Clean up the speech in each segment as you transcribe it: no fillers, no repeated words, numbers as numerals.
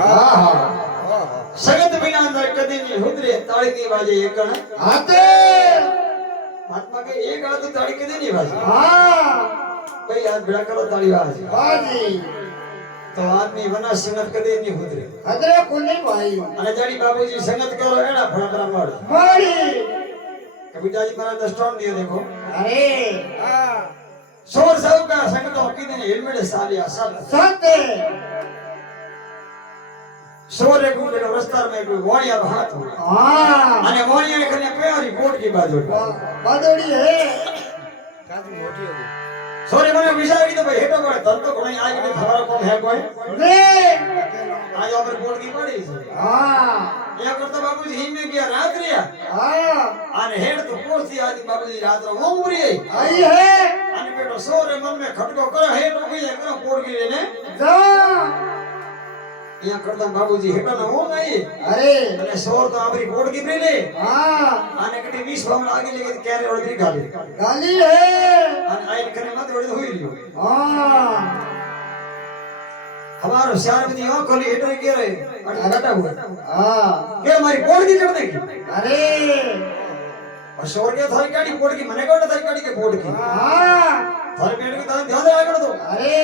હા હા સગત વિના અંદર કદી ની હુદરે તાળી ની વાજે એકણ હાતે આત્મા કે એક આ તો તાળી કદી ની વાજે હા ભાઈ આ ભેળા કરો તાળી વાજે બાજી તો આદમી વના સંગત કદી ની હુદરે હદરે કોની ભાઈ અને જાડી બાબુજી સંગત કરો એના ફળાફળા મળે મારી કવિતાજી મારા દસ્ટોન દિયો દેખો અરે હા સોર સાહેબ का संगत होकी ने हेलमेट सालिया सब સતે सोरे को बेटा रस्ता में कोई वाणिया हाथ हो હા અને વાણિયા ને કને પેરી કોટ की बाजू બાદોડી હે કાજી મોટી હતી सोरे મને વિચાર કીધો ભાઈ હેટો કરે તન તો કોણી આજ કે ખબર કોમ હે કોઈ રે आज ओवर कोट की पड़ी છે હા ये करता बाबूजी ही में गया रात रिया હા અને હેડ તો પોરથી આદી बाबूजी रात रो उमरी આઈ હે અને બેટો सोरे मन में खटको करे हेड उगी करे कोट की लेने જા यहाँ करता बाबूजी हेटो ना हो नहीं અરે અને સોર તો આપરી कोट की प्रेले હા आने कटी 20 भाव आगे लेके कैरे ओळगी गाली ગાલી હે અને આઈ કને मत ओळगी हुई रियो હા हमारो शार में यो खोली हेटर के रे घाटा हुआ હા के हमारी कोड की कर देगी અરે और शोर के थारी गाड़ी कोड की मने कोड थारी गाड़ी के कोड की હા थारी पेट की ध्यान ध्यान रखा दो અરે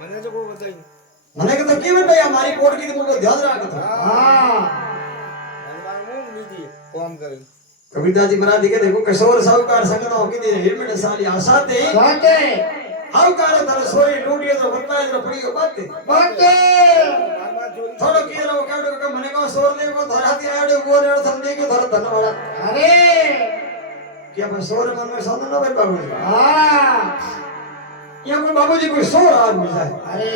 મને તો કોઈ બતાઈ मने के तो केवन भाई हमारी कोड की तो ध्यान रखा दो હા મારી મૂંગ લીધી કોમ કરી कविता जी महाराज के देखो किशोर साहूकार संगत हो की दे हेलमेट साली आसाते સતે हाउकार तारे सोरी लूटिए तो बताए तो पड़ी बात બતે મારવા જોઈ थोड़ो की रो काडो का मने को सोर दे को धराती आडो गोरे समझे के धर धनवाड़ा અરે कि अपन सोर मन में सोन ना भाई बाबूजी હા यहाँ कोई बाबूजी कोई सोर आदमी है અરે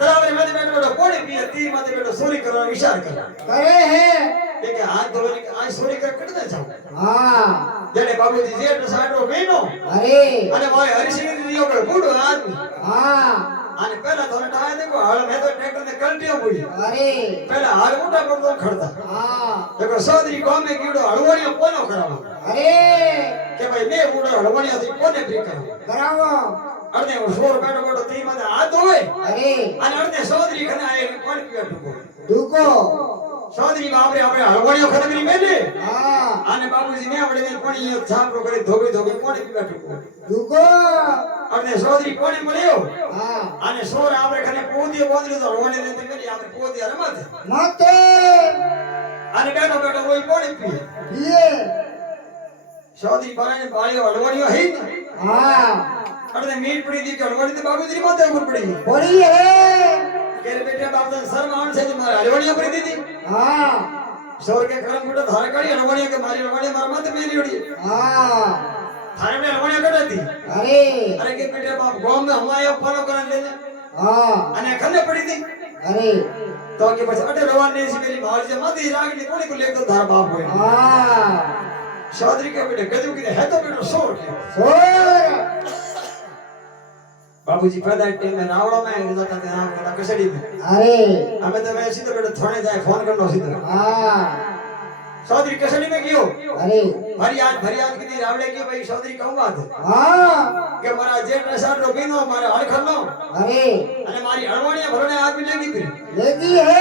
तरावरे में बैठो बैठो कोड़ी पिए तीर माथे बैठो सोरी करना विचार कर કરે હે देखे हाथ धोने आज सोरी कर कटने जाओ હા जड़े बाबूजी जेठ साडो महीनो અરે અને મારે હરિસિંહ દીયો કે બુડો આદમી હા અને પહેલા તો ટાય देखो હાલ મે તો ટ્રેક્ટર ને કલટીઓ પડી અરે પહેલા હાલ મોટા પડતો ખડતા હા देखो सोदरी गांव में कीड़ो हळवणियो कोनो करावा અરે के भाई मैं बूढ़ो हळवणिया थी कोने फ्री करो કરાવો अरे वो सोर बैठो बैठो ती माथे हाथ होवे અરે અને અડને સોદરી કને આए कोण पिया ठुको દુકો સોદરી બાપરે આપણે હળવણિયો ખડબરી મેલે હા અને બાબુજી ને આપણે ને પાણી છાપરો કરી ધોબી ધોબી કોણે પીવા ઠુકો દુકો અને સોદરી કોણે મળ્યો હા અને સોર આપણે ખને પોદીએ બોંદરી તો રોણે ને કરી આપણે પોદીએ રમત મતે અને બેઠો બેઠો કોઈ કોણે પીએ પીએ સોદરી બાણે બાળીઓ હળવણિયો હઈ ને હા અડને મીટ પડી દી કે હળવણી તો બાબુજી માથે ઉપર પડી પડી હે કે બેટા બાપ તો શરમ આણ છે મારે હળવણિયો પડી દીધી હા સોર के करम फुटा धार काढ़ी हलवणिया के मारी हलवणिया मार माथे मेरी उड़ी હા थारे में हलवणिया कटा दी અરે अरे के बेटे बाप गांव में हमारे फॉलो करन लेने હા अने खन्ने पड़ी थी અરે तो के बस अटे रवान ने सी मेरी मार जे माथी रागनी कोनी को लेकर धार बाप होए હા शादरी के बेटे गजू की है तो बेटो सोर के સોર बाबूजी पैदा टाइम में रावड़ो में जाता थे नाम का कसड़ी में અરે हमें तो वैसे तो बेटो थाने जाए फोन करनो सीधे હા शादरी कसड़ी में कियो અરે भरियाद की थी रावड़े की भाई शादरी कहूं बात હા के मारा जेठ रसाड रो बीनो मारे हड़खनो અરે અને મારી હળવણીયા ભરણે આદમી લેગી પી લેગી હે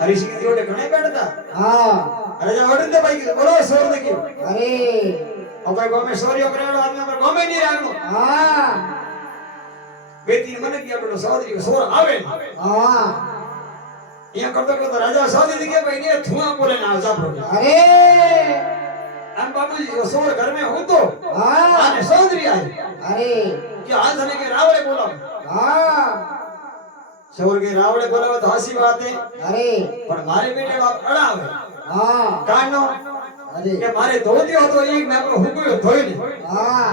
હરીસિંહ દીઓડે ઘણે બેઠતા હા અરે જો વડે ભાઈ કીધું બોલો સોર દેખ્યો અરે અપાય ગમે સોરિયો કરેલો આદમી અમે ગમે ની રાખનો હા બેટી મને કે આપણો સોદરી સોર આવે હા અહીંયા કરતો કરતો રાજા સોદરી કે ભાઈ ને ધુઆ બોલે ના જાપરો અરે આમ બાબુજી સોર ઘર में હું તો હા અને સોદરી આવી અરે કે આ ધને કે રાવળે બોલાવ હા સોર કે રાવળે બોલાવે તો હાસી વાત है અરે પણ મારે બેટે બાપ અડાવે હા કાનો અરે કે મારે ધોதிયો હતો એક મે આપણો હુકયો ધોઈ લે હા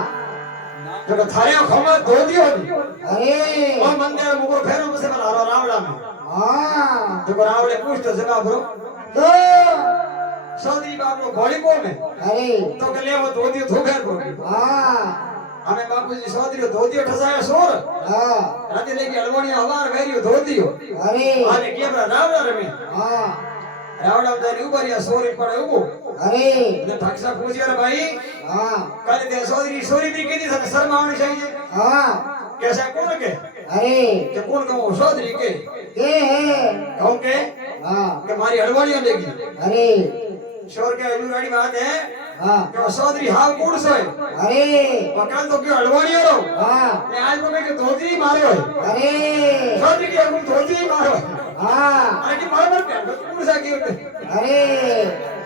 તો થારે ખમા ધોதிયો હતી અરે ઓ મંદિર મુકો ફેરો બસે મારા રાવડા में હા तो रावड़े पूछतो जवाब रो તો सौदी बाप नो घोड़ी को में અરે तो के ले वो धोदियो धोकर को હા हमें बापूजी सौदी धोदियो ठसाया सोर હા राते लेके हलवणी हवार वेरियो धोदियो અરે आने केबरा रावड़ा रे में હા रावड़ा दारी उबरिया सोरी पड़े उबो અરે ने ठकसा पूछियो रे भाई હા काले दे सोरी सोरी भी केदी था शर्म आवनी चाहिए હા कैसा कौन के अरे કે કોણ કહું સોદરી કે के है કહું કે हाँ મારી હળવાડીઓ લેગી अरे શોર કે હજુ ગાડી વાત હે हाँ કે સોદરી હાવ કુડ સોય अरे વકાલ તો કે હળવાડીઓ રહો हाँ ને આજ તો કે ધોતી માર્યો अरे સોદરી કે હું ધોતી માર્યો हाँ અને કે બરાબર કે કુડ સા કે अरे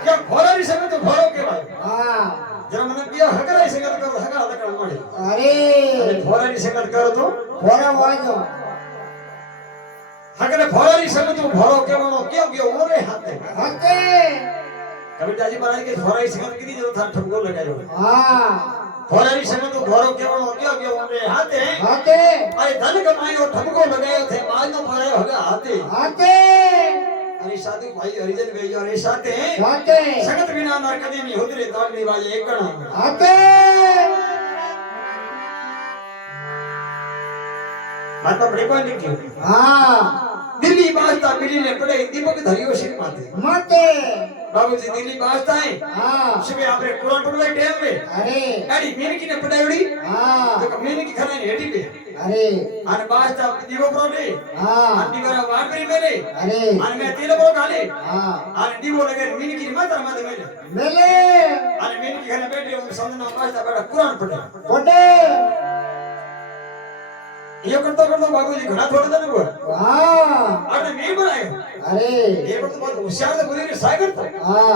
કે ભોરાની સંગત તો ભોરો કહેવાય हाँ જરા મને બે હગરાઈ સંગત કરો હગરા લકડ મળે अरे અને ભોરાની સંગત કરો તો बोरा वाजो હગરે ભોરાની સંગત તો ભોરો કહેવાનો કેમ કે ઓરે હાથે हते કવિતાજી મહારાજ કે ભોરાની સંગત કીધી જો થાર ઠપકો લગાયો हाँ ભોરાની સંગત તો ભોરો કહેવાનો કેમ કે ઓરે હાથે हते અરે ધન કમાયો ઠપકો લગાયો છે બાજનો ભરાયો હગા હાથે हते અરે સાધુ ભાઈ હરિજન વેજો અરે સાથે हते સંગત વિના નર કદી ની હોદરે તાગની વાજે એકણ हते માતા બ્રેકો નીકળ્યો हाँ દિલ્હી બાજતા પીડીને પડે દીપક ધર્યો છે માથે मते બાબુજી દિલ્હી બાજતા હે हाँ શિવે આપણે કુરાન પડવાય ટાઈમ મે अरे ગાડી મેનકીને પડાવડી हाँ તો મેનકી ખરાની હેડી બે अरे અને બાજતા દીવો પ્રોડે हाँ આંટી વાળા વાત કરી મેલે अरे અને મે તેલ બરો ગાલે हाँ અને દીવો લગે મેનકી માતા માથે મેલે मेले અને મેનકી ખરા બેઠે હું સમજના બાજતા બડા કુરાન પડે कोटे ये करता करता बाबूजी घड़ा थोड़ा था ना वो हाँ आपने मीर बनाए अरे ये तो बहुत होशियार से बोले कि सागर था हाँ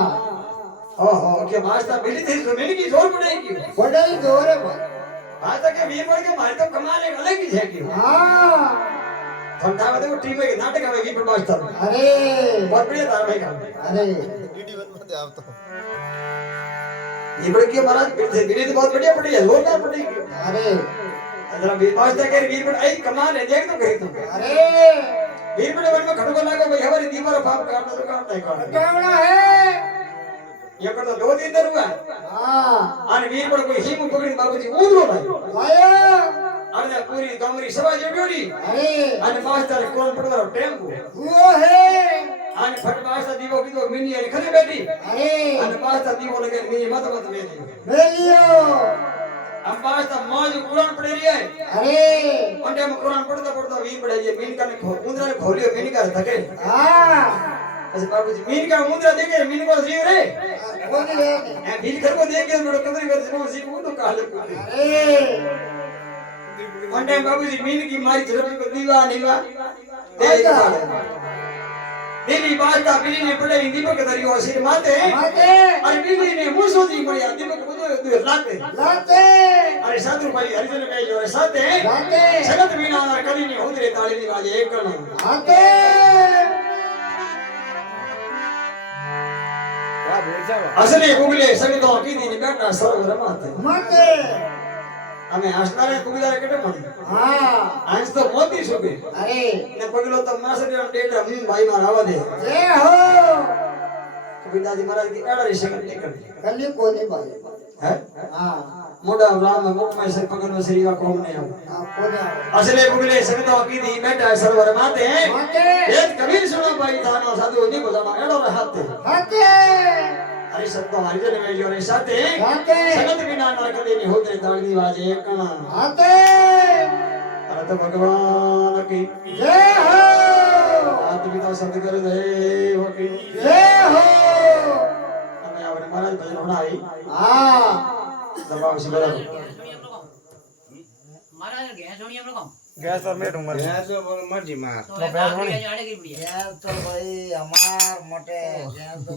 ओहो के मास्टर मिली थी तो मिली की जोर पड़ेगी कोटे ही जोरे पर आज तक के मीर बन के मारे तो कमाल एक अलग ही है कि हाँ ठंडा में देखो टीम में नाटक में वीर मास्टर अरे बहुत बढ़िया धारावाहिक काम अरे ये बड़े क्यों महाराज फिर से धीरे बहुत बढ़िया पड़ी है जोरदार पड़ेगी अरे जरा वीर मास्टर के वीर बन आई कमाल है देख तो कहीं तुम अरे वीर बन में खड़को लगा भाई हमारी दीवार फाप काटना तो काम नहीं करना कौन है ये कर तो 2 दिन डर हुआ हाँ અને વીર પણ કોઈ હિમ પકડી બાબુજી ઊંધો લાગ્યો आया અને પૂરી ગામરી સભા જોડી अरे અને માસ્ટર કોણ પડવાનો ટેમ્પો वो है અને ફટ માસ્ટર દીવો કીધો મિની અને ખરી બેઠી अरे અને માસ્ટર દીવો લગે મિની મત મત બેઠી मेलियो આ માસ્ટર મોજ કુરાન પડી રહી है अरे ઓંડે માં કુરાન પડતા પડતા વીર પડે છે મીન કાને ઉંદરાને ખોલ્યો મીન કા થકે हाँ પછી બાબુજી મીન કા ઉંદરા દેખે મીન કો જીવ રે कोनी है એ મીન કરકો દેખે બડો કદરી કરે નો જીવ ઉડો કાલે अरे ઓંડે બાબુજી મીન की मारी झड़प को दीवा नीवा दे दिल्ली बाजता बिली ने पड़े दीपक धरियो सिर माथे माते अरे बिली ने मुसोदी पड़िया दीपक बुदो लाते लाते अरे साधु भाई हरिजन भाई जो साथे लाते जगत बिना न कदी ने उतरे ताली नी वाजे एक कण आते વાહ ભેર જાવ असली गुगले संगतो कीदी ने बैठा सर्व रमाते माते हमें हसनारे गुगला केटे पण हाँ आज तो मोती सुबे अरे ने पगलो तो मासरे डेटा भाई मार आवा दे जय हो कविताजी महाराज की एड़ा रे संगत निकल कली कोनी भाई है हाँ मोड़ा राम मुख में से पगलो श्रीवा कोम ने कोनी असले गुगले संगतो कीदी बैठा सर्व रमाते माते एक कबीर सुनो भाई थानो साधु नी बजाना एड़ो रहते आते हरि सत्तो हरिजन में जो रे साथे आते संगत बिना न कदे नी होते ताळनी वाजे एकण आते अरत भगवान की जय हो आत पिता सतगुरु देव की जय हो हमें आवरे महाराज भजन होना आई हाँ दबाव से बड़ा महाराज गैस होनी हम लोग ગેસ પર મેટ ઉમર ગેસ પર મરજી માર तो आड़े गिर पड़ी है तो भाई हमार मोटे तो